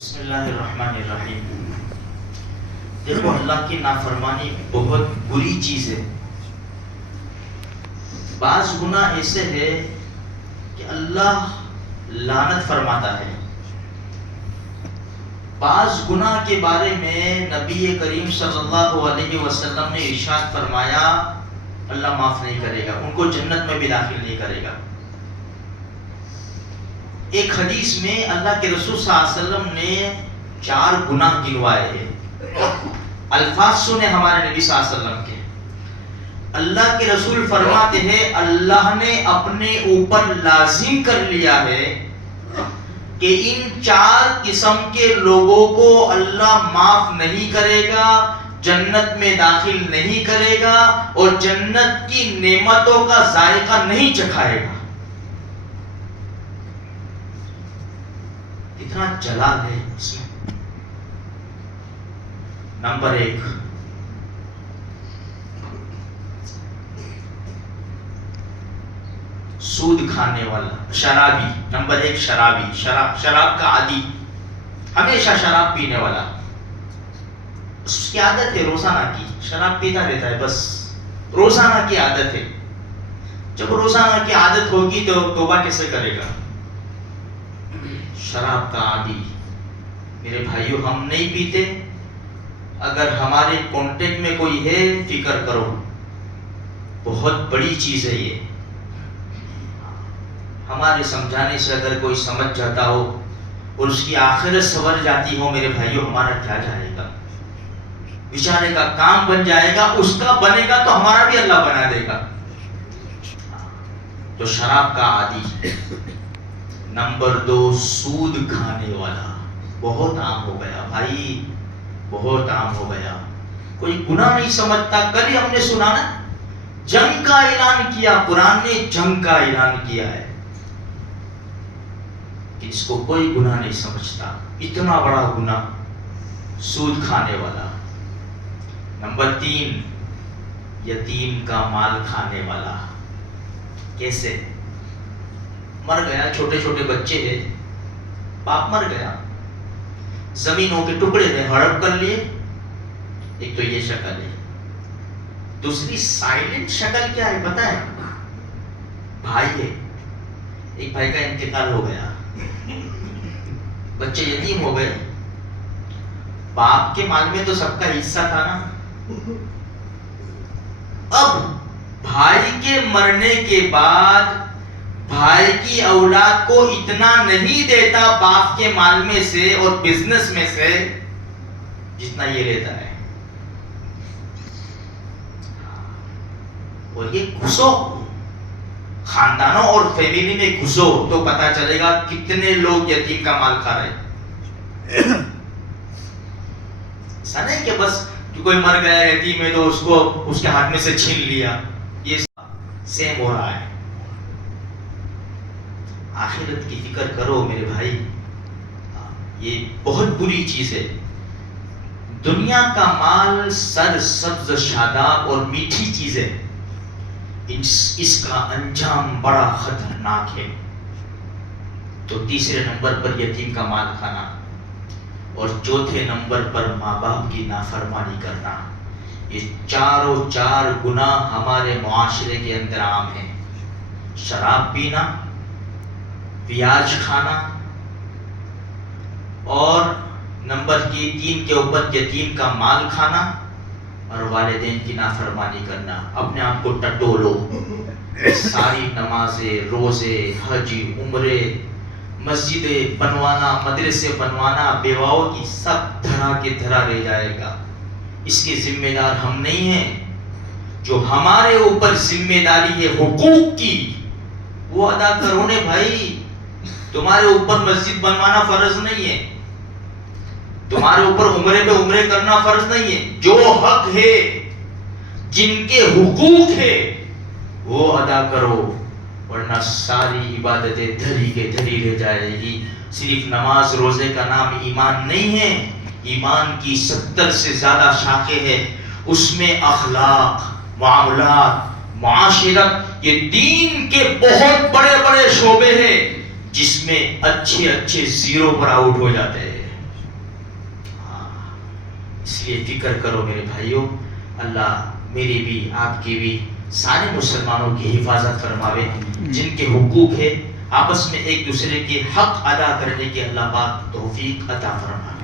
بسم اللہ الرحمن الرحیم۔ دیکھو، اللہ کی نافرمانی بہت بری چیز ہے۔ بعض گناہ ایسے ہے کہ اللہ لعنت فرماتا ہے۔ بعض گناہ کے بارے میں نبی کریم صلی اللہ علیہ وسلم نے ارشاد فرمایا اللہ معاف نہیں کرے گا، ان کو جنت میں بھی داخل نہیں کرے گا۔ ایک حدیث میں اللہ کے رسول صلی اللہ علیہ وسلم نے 4 گناہ گنوائے ہیں۔ الفاظ سنے ہمارے نبی صلی اللہ علیہ وسلم کے۔ اللہ کے رسول فرماتے ہیں اللہ نے اپنے اوپر لازم کر لیا ہے کہ ان 4 قسم کے لوگوں کو اللہ معاف نہیں کرے گا، جنت میں داخل نہیں کرے گا اور جنت کی نعمتوں کا ذائقہ نہیں چکھائے گا۔ اتنا جلال ہے اس میں۔ نمبر 1، سود کھانے والا، شرابی۔ نمبر 1 شرابی، شراب کا عادی، ہمیشہ شراب پینے والا۔ اس کی عادت ہے روزانہ کی، شراب پیتا رہتا ہے، بس روزانہ کی عادت ہے۔ جب روزانہ کی عادت ہوگی تو توبہ کیسے کرے گا؟ شراب کا عادی۔ میرے بھائیو، ہم نہیں پیتے، اگر ہمارے کانٹیکٹ میں کوئی ہے فکر کرو، بہت بڑی چیز ہے یہ۔ ہمارے سمجھانے سے اگر کوئی سمجھ جاتا ہو اور اس کی آخرت سنور جاتی ہو، میرے بھائیو ہمارا کیا جائے گا؟ بیچارے کا کام بن جائے گا، اس کا بنے گا تو ہمارا بھی اللہ بنا دے گا۔ تو شراب کا عادی۔ نمبر 2 سود کھانے والا، بہت عام ہو گیا بھائی، بہت عام ہو گیا۔ کوئی گناہ نہیں سمجھتا۔ کل ہی ہم نے سنا نا، جنگ کا اعلان کیا، قرآن نے جنگ کا اعلان کیا ہے کہ اس کو کوئی گناہ نہیں سمجھتا۔ اتنا بڑا گناہ، سود کھانے والا۔ نمبر 3 یتیم کا مال کھانے والا۔ کیسے؟ مر گیا، چھوٹے چھوٹے بچے ہیں، باپ مر گیا، زمینوں کے ٹکڑے میں ہڑپ کر لیے۔ ایک تو یہ شکل ہے۔ دوسری سائلنٹ شکل کیا ہے پتہ ہے؟ بھائی ہے، ایک بھائی کا انتقال ہو گیا، بچے یتیم ہو گئے، باپ کے مال میں تو سب کا حصہ تھا نا۔ اب بھائی کے مرنے کے بعد بھائی کی اولاد کو اتنا نہیں دیتا باپ کے مال میں سے اور بزنس میں سے جتنا یہ لیتا ہے۔ اور یہ گھسو خاندانوں اور فیملی میں، گھسو تو پتا چلے گا کتنے لوگ یتیم کا مال کھا رہے ہیں۔ ایسا نہیں کہ بس کوئی مر گیا یتیم ہے تو اس کو اس کے ہاتھ میں سے چھین لیا، یہ سیم ہو رہا ہے۔ آخرت کی فکر کرو میرے بھائی، یہ بہت بری چیز ہے۔ دنیا کا مال سر سبز شاداب اور میٹھی چیز ہے، اس کا انجام بڑا خطرناک ہے۔ تو تیسرے نمبر پر یتیم کا مال کھانا اور چوتھے نمبر پر ماں باپ کی نافرمانی کرنا۔ یہ چاروں 4 گناہ ہمارے معاشرے کے اندر عام ہیں۔ شراب پینا، پیاز کھانا، اور نمبر 3 کے اوپر یتیم کا مال کھانا اور والدین کی نافرمانی کرنا۔ اپنے آپ کو ٹٹولو، ساری نمازیں، روزے، حج، عمرے، مسجدیں بنوانا، مدرسے بنوانا، بیواؤں کی سب دھرا کے دھرا رہ جائے گا۔ اس کے ذمہ دار ہم نہیں ہیں۔ جو ہمارے اوپر ذمہ داری ہے حقوق کی، وہ ادا کرو نے بھائی۔ تمہارے اوپر مسجد بنوانا فرض نہیں ہے، تمہارے اوپر عمرے پہ عمرے کرنا فرض نہیں ہے۔ جو حق ہے، جن کے حقوق ہے، وہ ادا کرو، ورنہ ساری عبادتیں دھری کے دھری رہ جائے گی۔ صرف نماز روزے کا نام ایمان نہیں ہے، ایمان کی 70 سے زیادہ شاخیں ہیں۔ اس میں اخلاق، معاملات، معاشرت، یہ دین کے بہت بڑے بڑے شعبے ہیں جس میں اچھے 0 پر آؤٹ ہو جاتے ہیں۔ اس لیے فکر کرو میرے بھائیوں، اللہ میری بھی آپ کی بھی سارے مسلمانوں کی حفاظت فرماوے. جن کے حقوق ہے آپس میں ایک دوسرے کے حق ادا کرنے کی اللہ پاک توفیق عطا فرمائے.